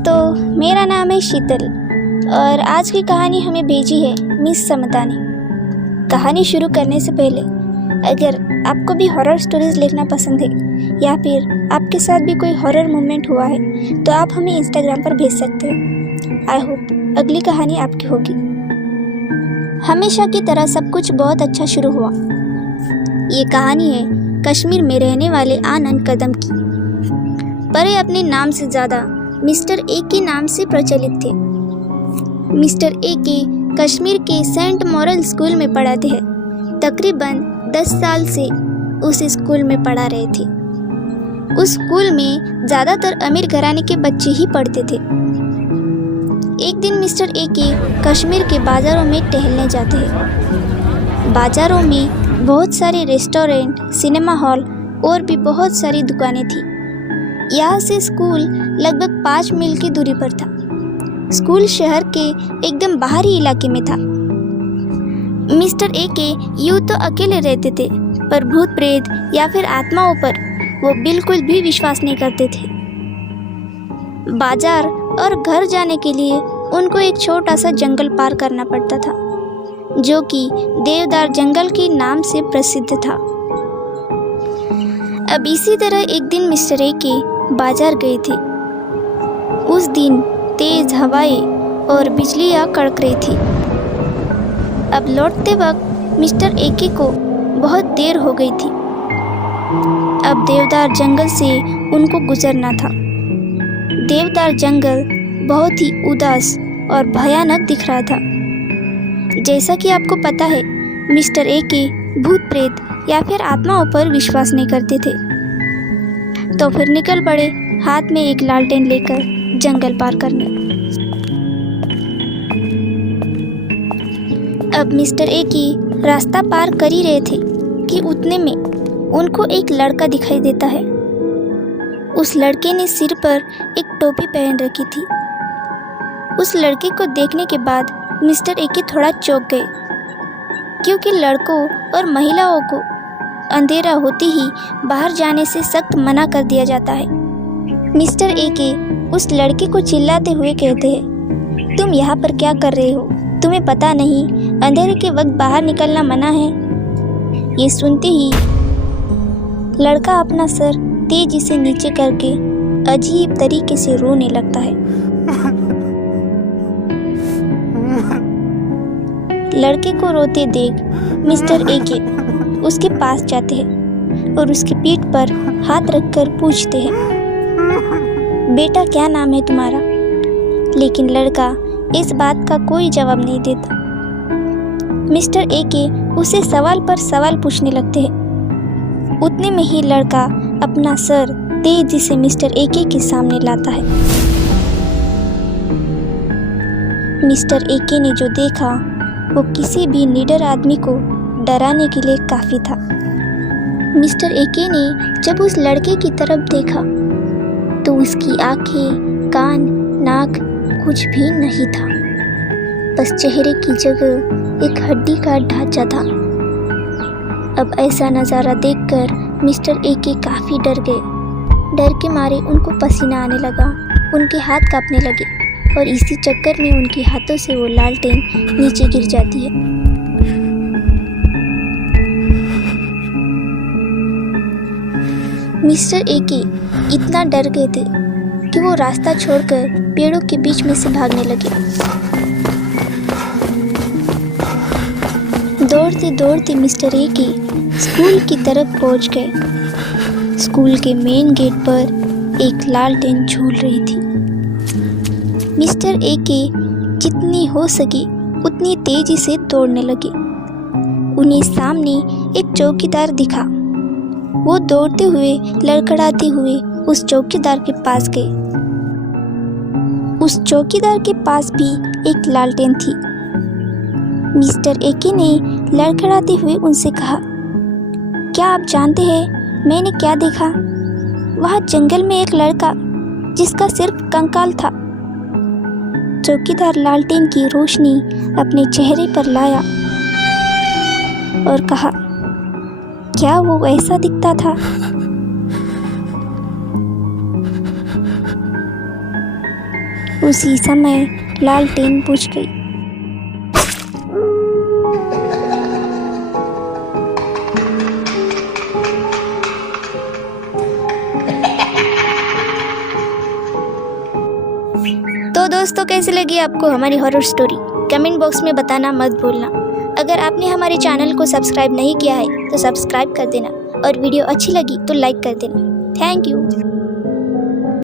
दोस्तों, मेरा नाम है शीतल और आज की कहानी हमें भेजी है मिस समता ने। कहानी शुरू करने से पहले अगर आपको भी हॉरर स्टोरीज लिखना पसंद है या फिर आपके साथ भी कोई हॉरर मोमेंट हुआ है तो आप हमें इंस्टाग्राम पर भेज सकते हैं। आई होप अगली कहानी आपकी होगी। हमेशा की तरह सब कुछ बहुत अच्छा शुरू हुआ। ये कहानी है कश्मीर में रहने वाले आनंद कदम की। परे अपने नाम से ज़्यादा मिस्टर ए के नाम से प्रचलित थे। मिस्टर ए के कश्मीर के सेंट मॉरल स्कूल में पढ़ाते हैं। तकरीबन 10 साल से उस स्कूल में पढ़ा रहे थे। उस स्कूल में ज़्यादातर अमीर घराने के बच्चे ही पढ़ते थे। एक दिन मिस्टर ए के कश्मीर के बाज़ारों में टहलने जाते हैं। बाज़ारों में बहुत सारे रेस्टोरेंट, सिनेमा हॉल और भी बहुत सारी दुकानें थीं। यहाँ से स्कूल लगभग 5 मील की दूरी पर था। स्कूल शहर के एकदम बाहरी इलाके में था। मिस्टर ए के यूँ तो अकेले रहते थे, पर भूत प्रेत या फिर आत्माओं पर वो बिल्कुल भी विश्वास नहीं करते थे। बाजार और घर जाने के लिए उनको एक छोटा सा जंगल पार करना पड़ता था, जो कि देवदार जंगल के नाम से प्रसिद्ध था। अब इसी तरह एक दिन मिस्टर ए के बाजार गए थे। उस दिन तेज हवाएं और बिजलियां कड़क रही थी। अब लौटते वक्त मिस्टर ए के को बहुत देर हो गई थी। अब देवदार जंगल से उनको गुजरना था। देवदार जंगल बहुत ही उदास और भयानक दिख रहा था। जैसा कि आपको पता है, मिस्टर ए के भूत प्रेत या फिर आत्माओं पर विश्वास नहीं करते थे। तो फिर निकल पड़े हाथ में एक लालटेन लेकर जंगल पार करने। अब मिस्टर ए की रास्ता पार कर ही रहे थे कि उतने में उनको एक लड़का दिखाई देता है। उस लड़के ने सिर पर एक टोपी पहन रखी थी। उस लड़के को देखने के बाद मिस्टर ए के थोड़ा चौंक गए, क्योंकि लड़कों और महिलाओं को अंधेरा होते ही बाहर जाने से सख्त मना कर दिया जाता है। मिस्टर ए के उस लड़के को चिल्लाते हुए कहते हैं, तुम यहाँ पर क्या कर रहे हो? तुम्हें पता नहीं अंधेरे के वक्त बाहर निकलना मना है? ये सुनते ही लड़का अपना सर तेजी से नीचे करके अजीब तरीके से रोने लगता है। लड़के को रोते देख मिस्टर ए के उसके पास जाते हैं और उसकी पीठ पर हाथ रखकर पूछते हैं, बेटा क्या नाम है तुम्हारा? लेकिन लड़का इस बात का कोई जवाब नहीं देता। मिस्टर ए के उसे सवाल पर सवाल पूछने लगते हैं। उतने में ही लड़का अपना सर तेजी से मिस्टर ए के सामने लाता है। मिस्टर ए के ने जो देखा वो किसी भी निडर आदमी को डराने के लिए काफ़ी था। मिस्टर ए के ने जब उस लड़के की तरफ देखा तो उसकी आंखें, कान, नाक कुछ भी नहीं था। बस चेहरे की जगह एक हड्डी का ढांचा था। अब ऐसा नज़ारा देखकर मिस्टर ए के काफ़ी डर गए। डर के मारे उनको पसीना आने लगा, उनके हाथ कांपने लगे और इसी चक्कर में उनके हाथों से वो लालटेन नीचे गिर जाती है। मिस्टर ए के इतना डर गए थे कि वो रास्ता छोड़कर पेड़ों के बीच में से भागने लगे। दौड़ते दौड़ते मिस्टर ए के स्कूल की तरफ पहुंच गए। स्कूल के मेन गेट पर एक लालटेन झूल रही थी। मिस्टर ए के जितनी हो सके उतनी तेजी से दौड़ने लगे। उन्हें सामने एक चौकीदार दिखा। वो दौड़ते हुए, लड़खड़ाते हुए उस चौकीदार के पास गए। उस चौकीदार के पास भी एक लालटेन थी। मिस्टर ए के ने लड़खड़ाते हुए उनसे कहा, क्या आप जानते हैं मैंने क्या देखा? वहाँ जंगल में एक लड़का जिसका सिर्फ कंकाल था। चौकीदार लालटेन की रोशनी अपने चेहरे पर लाया और कहा, क्या वो ऐसा दिखता था? उसी समय लालटेन बुझ गई। तो दोस्तों, कैसी लगी आपको हमारी हॉरर स्टोरी? कमेंट बॉक्स में बताना मत भूलना। अगर आपने हमारे चैनल को सब्सक्राइब नहीं किया है तो सब्सक्राइब कर देना, और वीडियो अच्छी लगी तो लाइक कर देना। Thank you.